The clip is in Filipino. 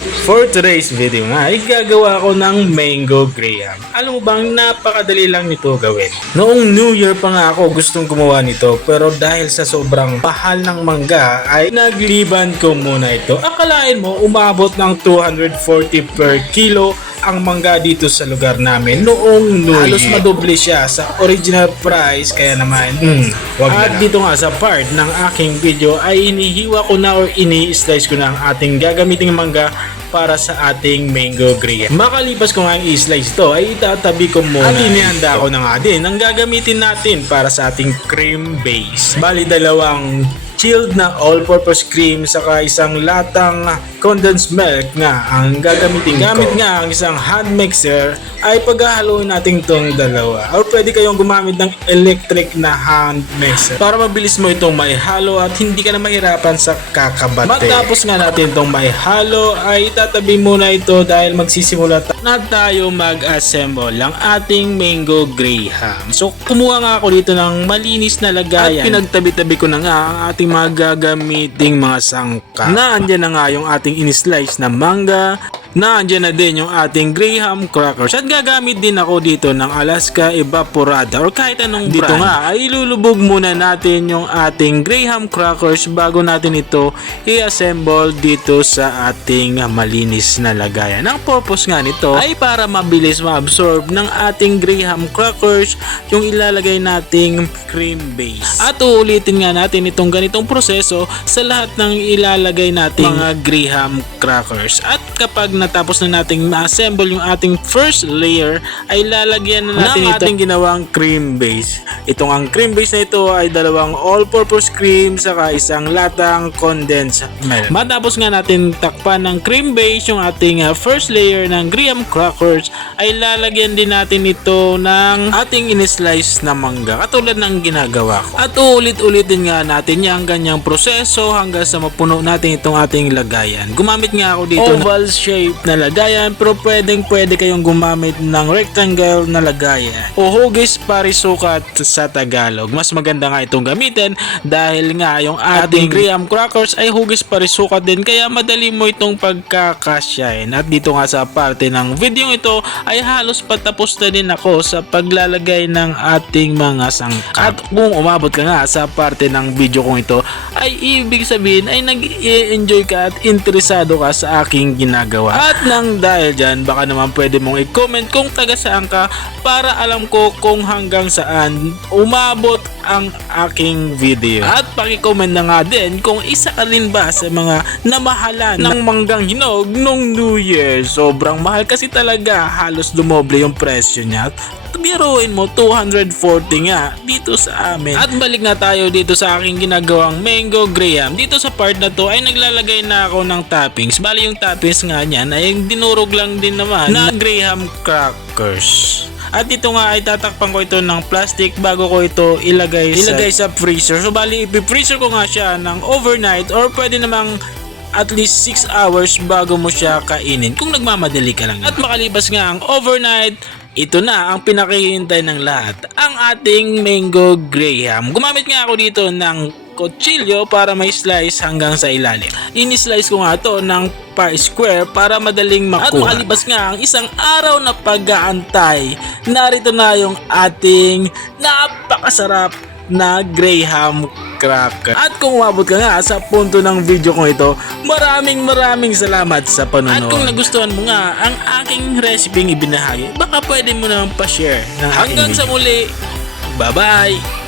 For today's video nga, ay gagawa ko ng mango graham. Alam mo bang napakadali lang nito gawin? Noong New Year pa nga ako gustong gumawa nito, pero dahil sa sobrang mahal ng mangga ay nagliban ko muna ito. Akalain mo umabot ng 240 per kilo ang mangga dito sa lugar namin noong New Year. Halos madoble siya sa original price, kaya naman wag na. At dito nga sa part ng aking video ay inihiwa ko na or ini-slice ko na ang ating gagamiting mangga para sa ating mango graham. Makalipas ko nga ang i-slice to ay itatabi ko muna. At inihanda ko na nga din ang gagamitin natin para sa ating cream base. Bali dalawang chilled na all-purpose cream saka isang latang condensed milk nga ang gagamitin ko. Gamit nga ang isang hand mixer ay paghahaluin natin tong dalawa. Or pwede kayong gumamit ng electric na hand mixer para mabilis mo itong maihalo at hindi ka na mahirapan sa kakabate. Matapos nga natin itong maihalo ay itatabi muna ito dahil magsisimula na tayo mag-assemble ng ating mango graham. So kumuha nga ako dito ng malinis na lagayan at pinagtabi-tabi ko na nga ang ating mga gagamiting mga sangka. Naandyan na nga yung ating in-slice na mangga, naandyan na din yung ating graham crackers at gagamit din ako dito ng Alaska Evaporada or kahit anong brand. Dito nga ay ilulubog muna natin yung ating graham crackers bago natin ito i-assemble dito sa ating malinis na lagayan. Ang purpose nga nito ay para mabilis ma-absorb ng ating graham crackers yung ilalagay nating cream base. At uulitin nga natin itong ganitong proseso sa lahat ng ilalagay nating mga graham crackers. At kapag natapos na nating ma-assemble yung ating first layer ay lalagyan na natin ng ating ginawang cream base. Itong ang cream base na ito ay dalawang all-purpose cream saka isang latang condensed milk. Matapos nga natin takpan ng cream base yung ating first layer ng graham crackers ay lalagyan din natin ito ng ating in-slice na mangga katulad ng ginagawa ko. At uulit-ulitin nga natin yung ganyang proseso hanggang sa mapuno natin itong ating lagayan. Gumamit nga ako dito oval shape na lagayan pero pwede kayong gumamit ng rectangle na lagayan o hugis parisukat sa Tagalog. Mas maganda nga itong gamitin dahil nga yung ating graham crackers ay hugis parisukat din kaya madali mo itong pagkakasyahin. At dito nga sa parte ng video ito ay halos patapos na din ako sa paglalagay ng ating mga sangkap. At kung umabot ka nga sa parte ng video kong ito ay ibig sabihin ay nag-i-enjoy ka at interesado ka sa aking ginagawa. At nang dahil dyan, baka naman pwede mong i-comment kung taga saan ka para alam ko kung hanggang saan umabot ang aking video. At paki-comment na nga din kung isa ka rin ba sa mga namahalan ng manggang hinog nung New Year. Sobrang mahal kasi talaga, halos dumoble yung presyo niya. Biruin mo 240 nga dito sa amin. At balik nga tayo dito sa aking ginagawang mango graham. Dito sa part na to ay naglalagay na ako ng toppings. Bali yung toppings nga niyan ay dinurog lang din naman na graham crackers. At dito nga ay tatakpan ko ito ng plastic bago ko ito ilagay sa freezer. So bali ipi-freezer ko nga siya ng overnight or pwede namang at least 6 hours bago mo siya kainin kung nagmamadali ka lang. At makalibas nga ang overnight, ito na ang pinakihintay ng lahat, ang ating mango graham. Gumamit nga ako dito ng kutsilyo para may slice hanggang sa ilalim. Ini-slice ko nga ito ng square para madaling makuha. At makalibas nga ang isang araw na pag-aantay, narito na yung ating napakasarap na graham cracker. At kung umabot ka nga sa punto ng video kong ito, maraming salamat sa panonood. At kung nagustuhan mo nga ang aking recipe ibinahagi, baka pwede mo naman pa-share ng aking video. Hanggang sa muli, bye-bye!